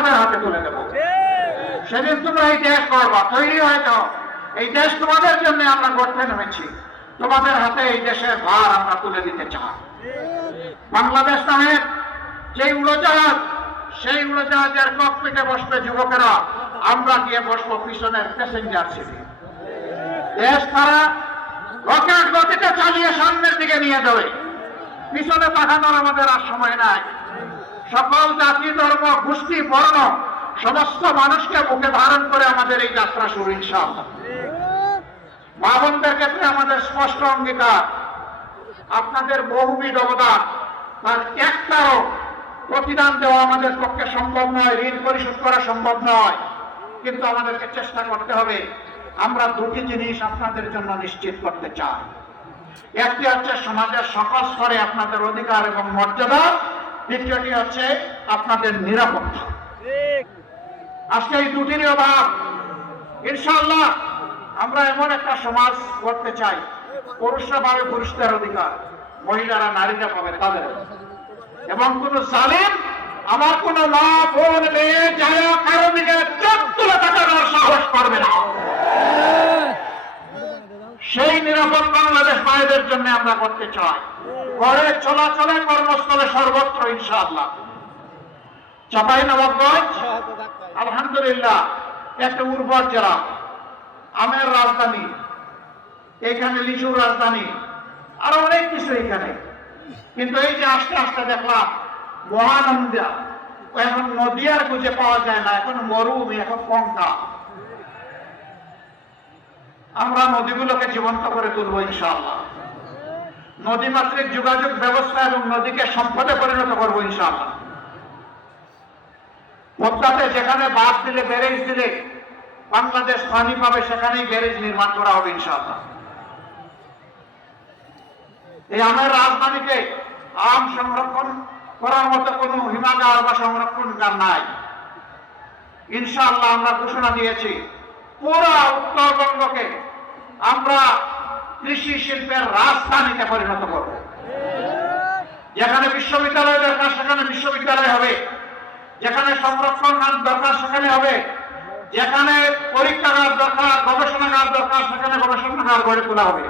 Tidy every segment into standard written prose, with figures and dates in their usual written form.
তোমাদের হাতে তুলে দেবো। সেদিন তোমরা এই দেশ গড়বা, তৈরি হয়ে যাও। এই দেশ তোমাদের জন্য আমরা গড়তে নেমেছি। তোমাদের হাতে এই দেশের ভার আমরা তুলে দিতে চাই। বাংলাদেশ নামের যে উড়োজাহাজ, সেই উড়োজাহাজের ককপিটে বসবে যুবকেরা, আমরা গিয়ে বসবো পিছনের প্যাসেঞ্জার সিটে। দেশ তারা রকেট গতিতে চালিয়ে সামনের দিকে নিয়ে যাবে। পিছনে পাঠানোর আমাদের আর সময় নাই। সকল জাতি, ধর্ম, গোষ্ঠী, বর্ণ সমস্ত মানুষকে বুকে ধারণ করে আমাদের এই যাত্রা শুরু ইনশাআল্লাহ। মা বোনদের ক্ষেত্রে আমাদের স্পষ্ট অঙ্গীকার, আপনাদের বহুবিধ অবদান, তার একটাও প্রতিদান দেওয়া আমাদের পক্ষে সম্ভব নয়, ঋণ পরিশোধ করা সম্ভব নয়, কিন্তু আমাদেরকে চেষ্টা করতে হবে। আমরা দুটি জিনিস আপনাদের জন্য নিশ্চিত করতে চাই। একটি হচ্ছে সমাজের সকল স্তরে আপনাদের অধিকার এবং মর্যাদা, দ্বিতীয়টি হচ্ছে আপনাদের নিরাপত্তা। আজকে এই দুটিরই অভাব। ইনশাআল্লাহ আমরা এমন একটা সমাজ করতে চাই, পুরুষরা পাবে পুরুষদের অধিকার, মহিলারা নারীরা পাবে তাদের, এবং কোন জালিম আমার কোন মা, বোন, মেয়ে, যারা কারো দিকে চোখ তুলে তাকানোর সাহস করবে না। সেই নিরাপদ বাংলাদেশ মায়েদের জন্য আমরা করতে চাই। ঘরে চলাচলে, কর্মস্থলে, সর্বত্র ইনশাআল্লাহ। চাঁপাইনবাবগঞ্জ আলহামদুলিল্লাহ একটা উর্বর জেলা, আমের রাজধানী, এখানে লিচুর রাজধানী, আরো অনেক কিছু এখানে। কিন্তু এই যে আস্তে আস্তে দেখলাম মহানন্দা, এখন নদী আর খুঁজে পাওয়া যায় না, এখন মরুভূমি, এখন পঙ্কা। আমরা নদীগুলোকে জীবন্ত করে তুলবো ইনশাআল্লাহ। নদীমাতৃক যোগাযোগ ব্যবস্থা এবং নদীকে সম্পদে পরিণত করবো ইনশাআল্লাহ। পদ্মাতে যেখানে বাঁধ দিলে, ব্যারেজ দিলে বাংলাদেশ পানি পাবে, সেখানেই ব্যারেজ নির্মাণ করা হবে ইনশাআল্লাহ। এই আমের রাজধানীতে আম সংরক্ষণ করার মতো কোন হিমাগার বা সংরক্ষণগার নাই। ইনশাআল্লাহ আমরা ঘোষণা দিয়েছি, পুরো উত্তরবঙ্গকে আমরা কৃষি শিল্পের রাজধানীতে পরিণত করব। যেখানে বিশ্ববিদ্যালয় দরকার সেখানে বিশ্ববিদ্যালয় হবে, যেখানে সংরক্ষণ দরকার সেখানে হবে, যেখানে পরীক্ষাগার দরকার, গবেষণাগার দরকার সেখানে গবেষণাগার গড়ে তোলা হবে।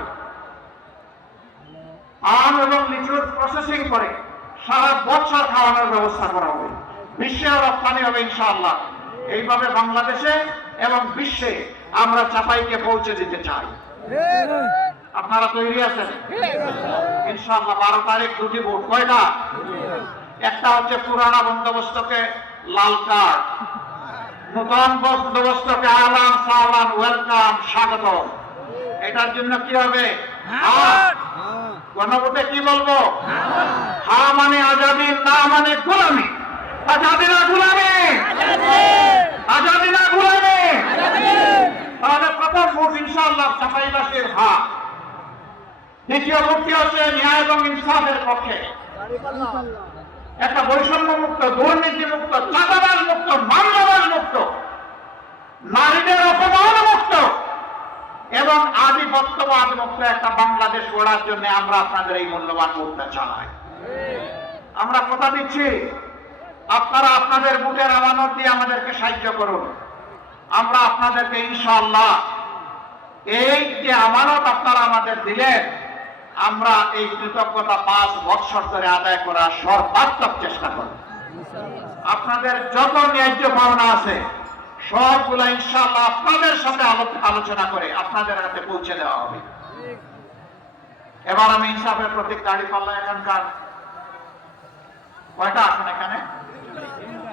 আম এবং লিচুর প্রসেসিং করে সারা বছর খাওয়ানোর ব্যবস্থা করা হবে, বিশ্বে রপ্তানি হবে ইনশাআল্লাহ। এইভাবে বাংলাদেশে এবং বিশ্বে আমরা চাপাইকে পৌঁছে দিতে চাই। আপনারা তৈরি আছেন ইনশাআল্লাহ? 12 তারিখ দুটি ভোট। কয়টা? একটা হচ্ছে পুরানা বন্দোবস্তকে লাল কার্ড, নতুন বন্দোবস্তকে আহলান সাহলান, ওয়েলকাম, স্বাগত। এটার জন্য কি হবে? গণভোটে কি বলবো? হ্যাঁ মানে আজাদি, না মানে গোলামি। আজাদি না গোলামি, আজাদি না গোলামি। তাহলে প্রথম ভোট ইনশাআল্লাহ চাঁপাইবাসীর হ্যাঁ। দ্বিতীয় ভোটটি হচ্ছে ন্যায় এবং ইনসাফের পক্ষে, একটা বৈষম্য মুক্ত, দুর্নীতি মুক্ত, চাঁদাবাজ মুক্ত, মামলাবাজ মুক্ত, নারীদের অপমান মুক্ত এবং আধিপত্যবাদ মুক্ত একটা বাংলাদেশ গড়ার জন্য আমরা আপনাদের এই মূল্যবান ভোটটা চাই। আমরা কথা দিচ্ছি, আপনারা আপনাদের ভোটের আমানত দিয়ে আমাদেরকে সাহায্য করুন। আমরা আপনাদেরকে ইনশাআল্লাহ এই যে আমানত আপনারা আমাদের দিলেন, আমরা এই কৃতজ্ঞতা 5 বছর ধরে আদায় করার সর্বাত্মক চেষ্টা করব। আপনাদের যত ন্যায্য পাওনা আছে সবগুলো ইনশাআল্লাহ আপনাদের সাথে আলোচনা করে আপনাদের হাতে পৌঁছে দেওয়া হবে। এবার আমি ইনসাফের প্রতীক দাঁড়িপাল্লা এখানকার কয়টা আসেন? এখানে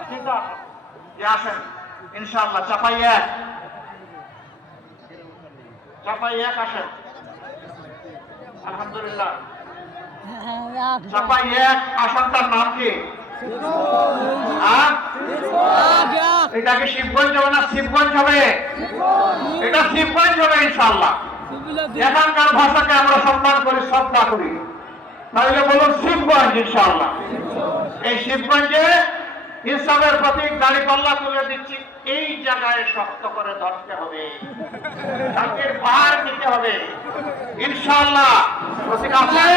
3টা আসেন, যে আসেন ইনশাআল্লাহ। চাপাই 1, চাপাই 1 আসেন আলহামদুলিল্লাহ। চাপাই 1 আসনটার নাম কি? এটা কি শিবগঞ্জ হবে না শিবগঞ্জ হবে? এটা শিবগঞ্জ হবে ইনশাআল্লাহ। এখানকার ভাষাকে আমরা সম্মান করি, শ্রদ্ধা করি, তাহলে বলুন শিবগঞ্জ ইনশাআল্লাহ। এই শিবগঞ্জে ইনসাফের প্রতীক দাঁড়িপাল্লা তুলে দিচ্ছি। এই জায়গায় শক্ত করে ধরতে হবে, জাতির পার দিতে হবে ইনশাআল্লাহ। প্রতীক আছে?